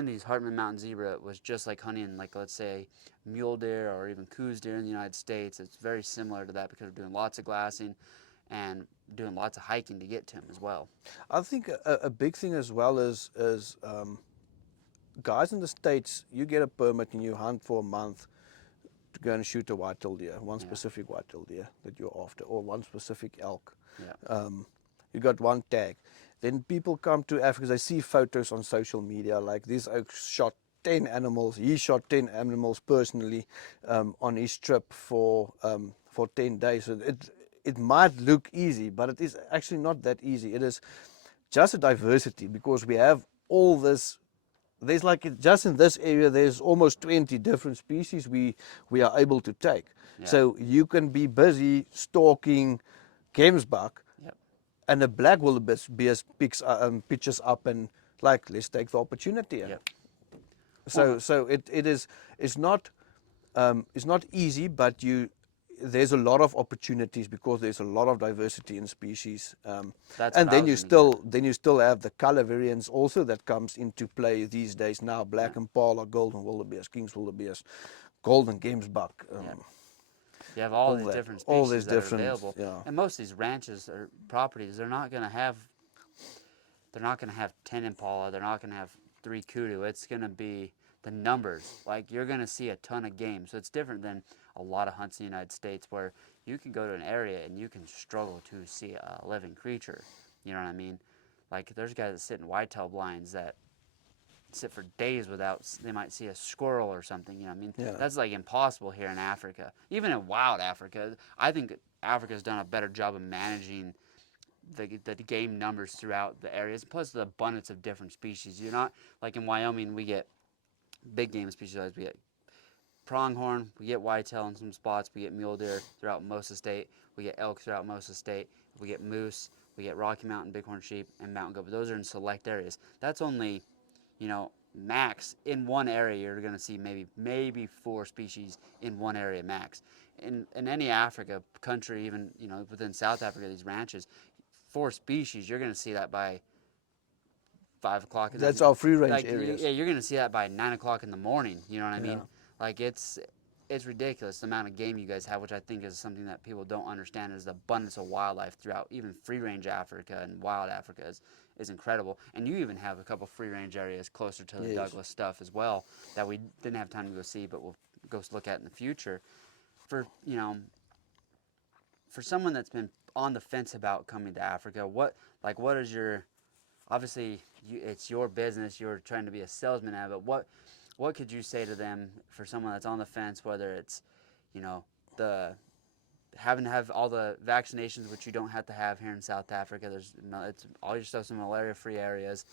these Hartman Mountain zebra was just like hunting like let's say mule deer or even coos deer in the United States. It's very similar to that because we're doing lots of glassing and doing lots of hiking to get to them as well. I think a big thing as well is guys in the States, you get a permit and you hunt for a month to go and shoot a white-tailed deer, one Yeah. specific white-tailed deer that you're after, or one specific elk. Yeah. You got one tag. Then people come to Africa, they see photos on social media like this oak shot 10 animals. He shot 10 animals personally on his trip for 10 days. So it might look easy, but it is actually not that easy. It is just a diversity because we have all this. There's like just in this area, there's almost 20 different species we are able to take. Yeah. So you can be busy stalking gemsbuck, Yep. and a black wildebeest pitches up and like let's take the opportunity. Yep. So it's not easy, but there's a lot of opportunities because there's a lot of diversity in species. That's And what I then was you gonna still have the color variance also that comes into play these days now. Black impala, golden wildebeest, king's wildebeest, golden gemsbuck. Yeah. You have all these that- different all species these that different- are available, yeah. and most of these ranches or properties, they're not gonna have 10 impala. They're not gonna have 3 kudu. It's gonna be the numbers. Like you're gonna see a ton of game. So it's different than a lot of hunts in the United States where you can go to an area and you can struggle to see a living creature. You know what I mean? Like there's guys that sit in whitetail blinds that sit for days without, they might see a squirrel or something, you know what I mean? Yeah. That's like impossible here in Africa. Even in wild Africa, I think Africa's done a better job of managing the game numbers throughout the areas, plus the abundance of different species. You're not, like in Wyoming, we get big game species, we get pronghorn, we get whitetail in some spots, we get mule deer throughout most of the state, we get elk throughout most of the state, we get moose, we get Rocky Mountain bighorn sheep, and mountain goat, but those are in select areas. That's only, max in one area. You're going to see maybe 4 species in one area max. In any Africa country, even within South Africa, these ranches, 4 species, you're going to see that by 5 o'clock. That's our free range Like areas. yeah, you're going to see that by 9 o'clock in the morning. You know what I mean? Yeah. Like it's ridiculous the amount of game you guys have, which I think is something that people don't understand, is the abundance of wildlife throughout even free range Africa, and wild Africa is incredible. And you even have a couple free range areas closer to the Yes. Douglas stuff as well that we didn't have time to go see, but we'll go look at in the future. For for someone that's been on the fence about coming to Africa, what is your, obviously it's your business, you're trying to be a salesman at it, but what could you say to them for someone that's on the fence, whether it's the having to have all the vaccinations, which you don't have to have here in South Africa. There's it's all your stuff's in malaria-free areas.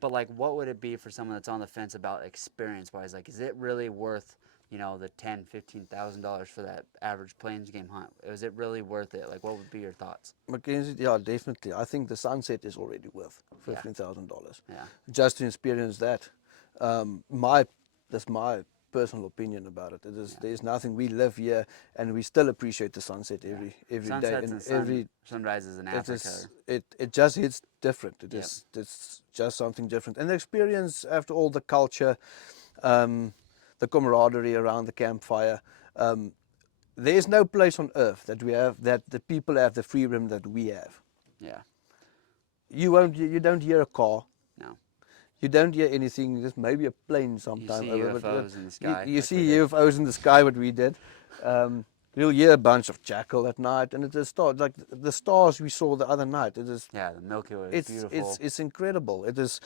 But like, what would it be for someone that's on the fence about experience-wise? Like, is it really worth the $10,000-$15,000 for that average plains game hunt? Is it really worth it? Like, what would be your thoughts? Mackenzie, yeah, definitely. I think the sunset is already worth $15,000 Yeah. just to experience that. That's my personal opinion about it. There's nothing. We live here, and we still appreciate the sunset every day, Sunsets and and sunrises in it Africa. is it just hits different. Yep. It's just something different, and the experience after all the culture, the camaraderie around the campfire. There's no place on earth that the people have the freedom that we have. Yeah. You don't hear a car. No. You don't hear anything. There's maybe a plane sometime. You see UFOs in the sky. You like see we did. UFOs in the sky, what we did. You'll hear a bunch of jackal at night, and it is like the stars we saw the other night. It is. Yeah, the Milky Way is beautiful. It's incredible. It is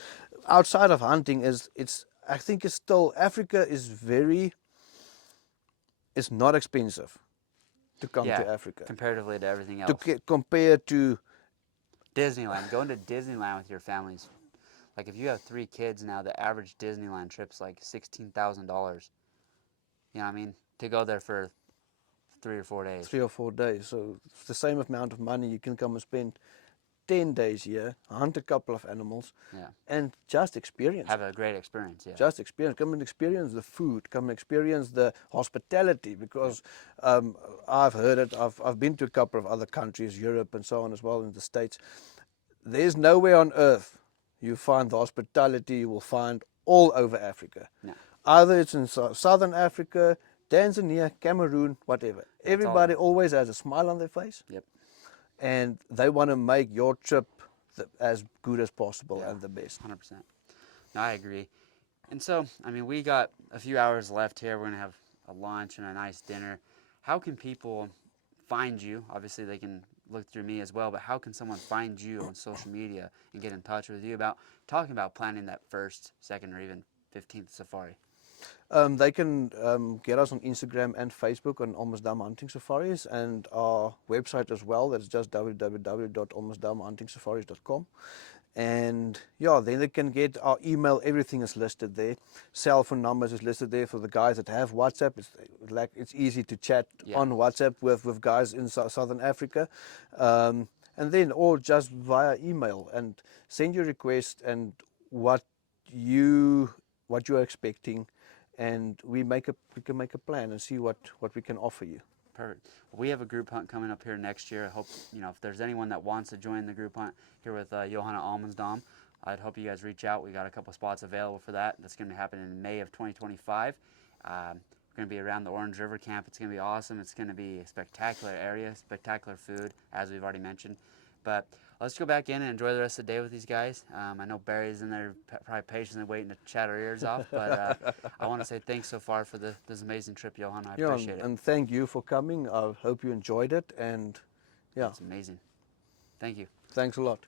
outside of hunting. I think it's still Africa is very. It's not expensive to come to Africa comparatively to everything else. Compared to Disneyland, going to Disneyland with your families. Like if you have 3 kids now, the average Disneyland trip's like $16,000. You know what I mean? To go there for 3 or 4 days. 3 or 4 days. So it's the same amount of money you can come and spend 10 days here, hunt a couple of animals, and just experience. Have a great experience, yeah. Just experience. Come and experience the food. Come and experience the hospitality, because I've heard it. I've been to a couple of other countries, Europe and so on as well, in the States. There's nowhere on earth you find the hospitality you will find all over Africa. No. Either it's in Southern Africa, Tanzania, Cameroon, whatever. Everybody always has a smile on their face. Yep. And they want to make your trip as good as possible and the best. 100%. No, I agree. And so, I mean, we got a few hours left here. We're going to have a lunch and a nice dinner. How can people find you? Obviously, they can look through me as well, but how can someone find you on social media and get in touch with you about talking about planning that first, second, or even 15th safari? They can get us on Instagram and Facebook on Almansdam Hunting Safaris, and our website as well. That's just www.almansdamhuntingsafaris.com. And then they can get our email. Everything is listed there. Cell phone numbers is listed there for the guys that have WhatsApp. It's easy to chat on WhatsApp with guys in Southern Africa. And then, or just via email, and send your request and what you're expecting, and we can make a plan and see what we can offer you. Perfect. We have a group hunt coming up here next year. I hope, if there's anyone that wants to join the group hunt here with Johann at Almansdam, I'd hope you guys reach out. We got a couple spots available for that. That's going to happen in May of 2025. We're going to be around the Orange River Camp. It's going to be awesome. It's going to be a spectacular area, spectacular food, as we've already mentioned. But let's go back in and enjoy the rest of the day with these guys. I know Barry's in there probably patiently waiting to chat our ears off, but I want to say thanks so far for this amazing trip, Johann. I appreciate it. And thank you for coming. I hope you enjoyed it, and It's amazing. Thank you. Thanks a lot.